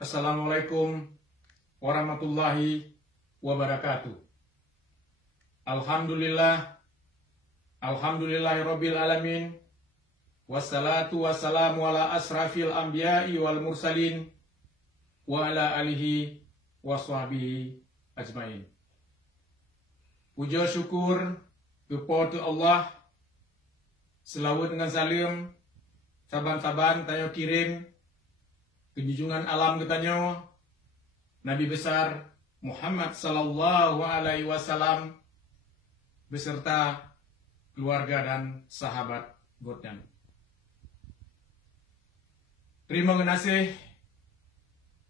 Assalamualaikum warahmatullahi wabarakatuh. Alhamdulillahirabbil alamin. Wassalatu wassalamu ala asrafil anbiya'i wal mursalin wa ala alihi wa sahbihi ajmain. Puja syukur kepada Allah, selawat dengan salam saban-saban tanyo kirim kejunjungan alam ketanyo Nabi besar Muhammad sallallahu alaihi wasallam beserta keluarga dan sahabat godnya. Terima kasih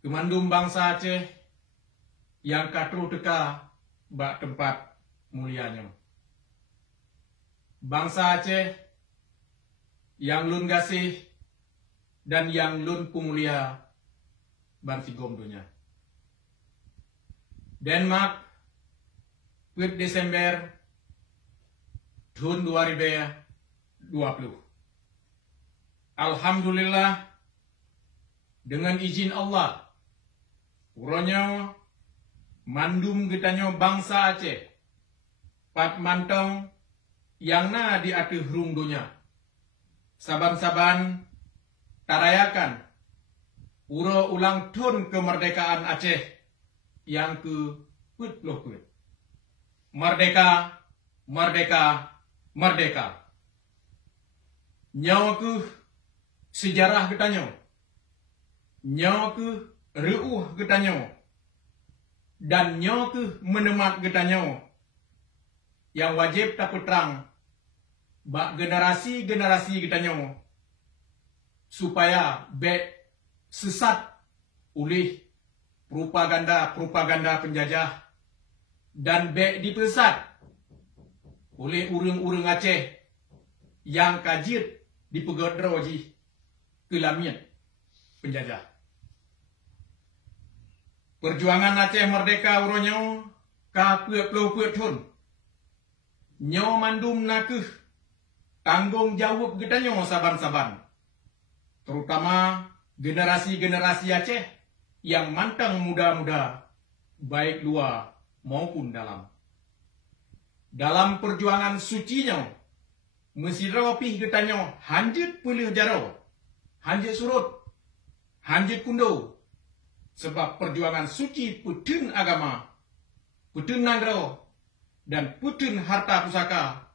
kemandum bangsa Aceh yang katru teka bak tempat mulianya. Bangsa Aceh yang lun gasih dan yang lun pemulia bansi gomdonya. Denmark, 4 Desember tahun 2020. Alhamdulillah, dengan izin Allah, uronyo mandum getanyo bangsa Aceh, pat mantong yang na di atuh rung dunia. Saban-saban tarayakan uro ulang tahun kemerdekaan Aceh yang ke-40. Merdeka, merdeka, merdeka. Nyawa ke sejarah getanyo, nyawa ke reuh getanyo, dan nyawa ke menemat getanyo yang wajib tak terang bak generasi-generasi getanyo supaya bek sesat oleh propaganda penjajah dan bek dipesat oleh urang-urang Aceh yang kajit dipegadroji kelamian penjajah. Perjuangan Aceh merdeka uronyo ka 40 tahun. Nyo mandum nakeh tanggung jawab getanyo saban-saban. Terutama generasi-generasi Aceh yang mantang muda-muda, baik luar maupun dalam. Dalam perjuangan sucinya, mesti rapih getanyo hanjit pulih jaro, hanjit surut, hanjit kundo. Sebab perjuangan suci putun agama, putun nanggro, dan putun harta pusaka,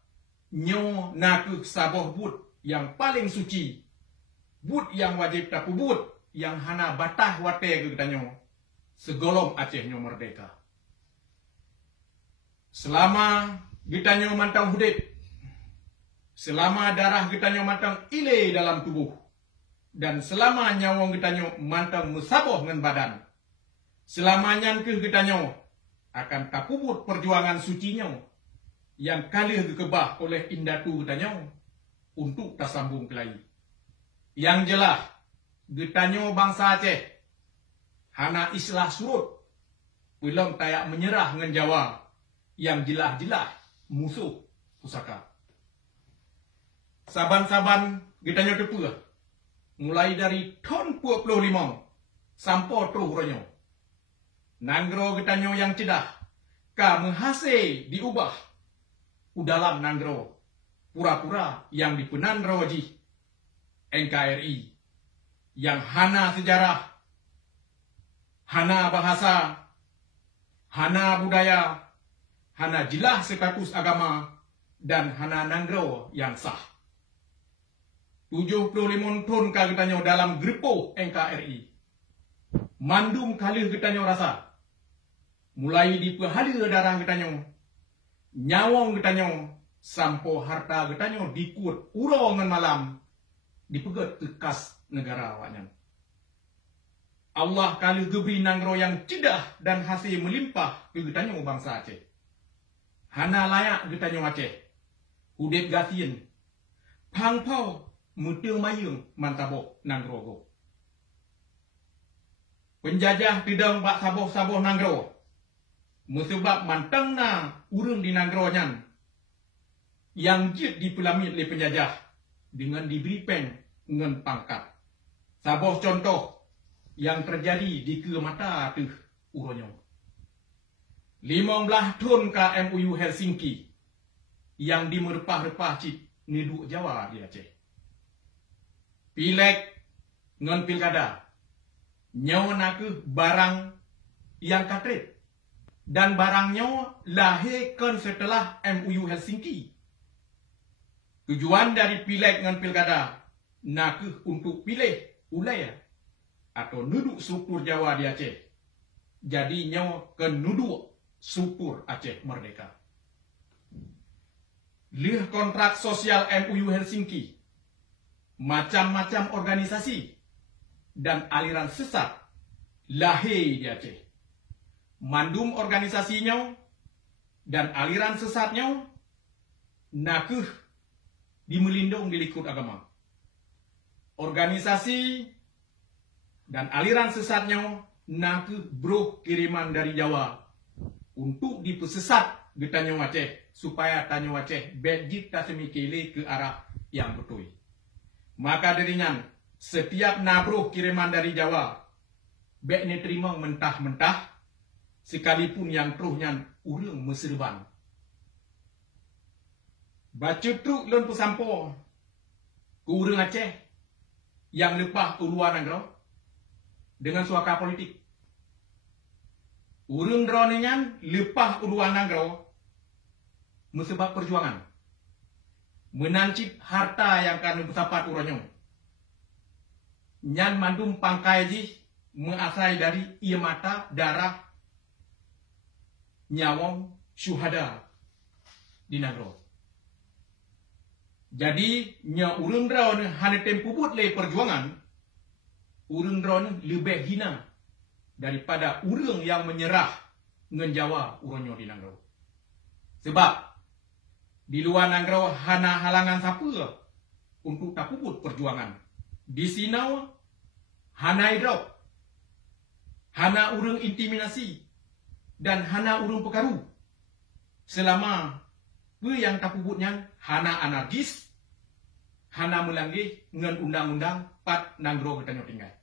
nyo nakuh saboh but yang paling suci, but yang wajib tak but, yang hana batah wate getanyo, segolong Aceh nyo merdeka. Selama getanyo mantang hudip, selama darah getanyo mantang ile dalam tubuh, dan selama nyawang getanyo mantang musaboh ngan badan, selamanya ke getanyo akan takubut perjuangan sucinya yang kalih gekebah oleh indatu getanyo untuk tasambung kelai. Yang jelas, getanyo bangsa Aceh hana islah surut, belum tayak menyerah ngan Jawa yang jelas-jelas musuh pusaka. Saban-saban getanyo tepuh, mulai dari tahun 25 sampai terus ronyo. Nanggro getanyo yang cedah, ka menghase diubah udalam nanggro pura-pura yang dipenan rawaji NKRI yang hana sejarah, hana bahasa, hana budaya, hana jelas status agama, dan hana nanggro yang sah. 75 tahun ka getanyo dalam grepo NKRI. Mandum kalih getanyo rasa, mulai di pehalil darah getanyo, nyawang getanyo, sampo harta getanyo dikut urongan malam, dipegat kekas negara awaknya. Allah kalih geberi nanggro yang cedah dan hasil melimpah ke getanyo bangsa Aceh. Hana layak getanyo Aceh, hudip gasien, pangpau mutil mayung mantaboh nanggro go. Penjajah tidak bak saboh-saboh nanggro. Mesebab mantang na urang di nanggro nyan. Yang jit dipelamit oleh penjajah dengan diberi peng dengan pangkat. Saboh contoh, yang terjadi di ke mata tuh uronyo. 15 tahun ke MOU Helsinki yang dimerpah-repah cip niduk Jawa di Aceh. Pileg ngon pilkada nyawa nak barang yang katret dan barangnya lahirkan setelah MOU Helsinki. Tujuan dari pileg ngon pilkada nak untuk pilih ulaya atau nuduk struktur Jawa di Aceh. Jadi nyawa ke nuduk struktur Aceh merdeka. Lih kontrak sosial MOU Helsinki, macam-macam organisasi dan aliran sesat lahir di Aceh. Mandum organisasinya dan aliran sesatnya nakuh dimelindung di likut agama. Organisasi dan aliran sesatnya nakuh bro kiriman dari Jawa untuk dipesesat di Tanjung Aceh supaya Tanjung Aceh bejit tasemikili ke arah yang betul. Maka darinya setiap nabruh kiriman dari Jawa bek ni terima mentah-mentah sekalipun yang truhnya urang meserban. Baca truk lon pesampo ke urang Aceh yang lepah uluan negara dengan suaka politik. Urang droninya lepah uluan negara mesebab perjuangan. Menancip harta yang kanu bersapat uranyo. Nyan mandum pangkai ji mengasai dari ia mata darah nyawang syuhada di negara. Jadi nya urang drone hanya tempu but le perjuangan, urang drone lebih hina daripada urang yang menyerah ngan Jawa uranyo di negara. Sebab di luar negara hana halangan siapa untuk tak puput perjuangan. Di sinau hana idrop, hana urang intimidasi dan hana urang pekaru. Selama yang tak puputnya hana anarkis, hana melanggi ngan undang-undang 4 nagro ketanyo tinggal.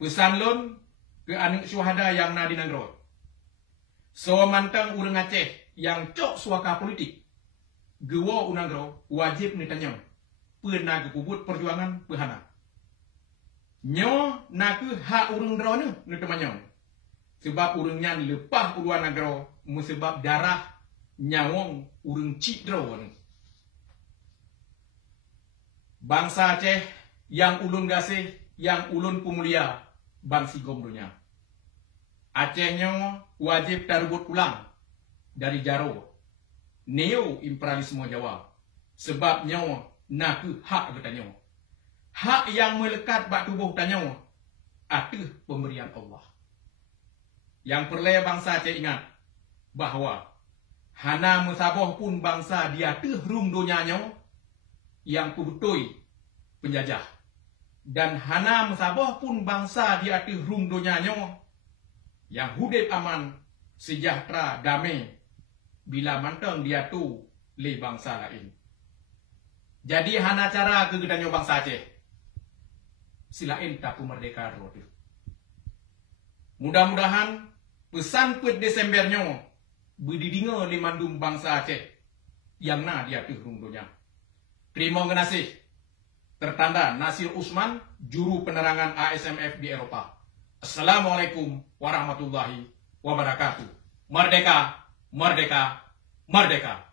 Pesan lon ke anak syuhada yang na di nagro. So mantang urang Aceh yang cok suaka politik gewa unagro wajib ni tanya pernah kepubut perjuangan pehana nyo nak hak urang drone ni temanyo sebab urangnya lepah uluan negara mesebab darah nyawang urang cik drone. Bangsa Aceh yang ulun gasih, yang ulun pemulia bangsi gomdonya. Acehnya wajib tarbut ulang dari jaro neo imperialisme Jawa sebab nyawa nak hak bertanya hak yang melekat bak tubuh tanya atuh pemberian Allah. Yang perlu bangsa Aceh ingat bahawa hana musabah pun bangsa dia tuh rum donyanya yang pebutoi penjajah dan hana musabah pun bangsa dia tuh rum donyanya yang hudip aman sejahtera damai bila mantang dia tu le bangsa lain. Jadi hana cara kegedanyo bangsa Aceh. Silain tak merdeka roh. Mudah-mudahan pesan put Desembernya berdidinga di mandum bangsa Aceh yang na dia tu rungdonya. Terima kasih. Tertanda Nasir Usman, juru penerangan ASMF di Eropa. Assalamualaikum warahmatullahi wabarakatuh. Merdeka! Merdeka! Merdeka!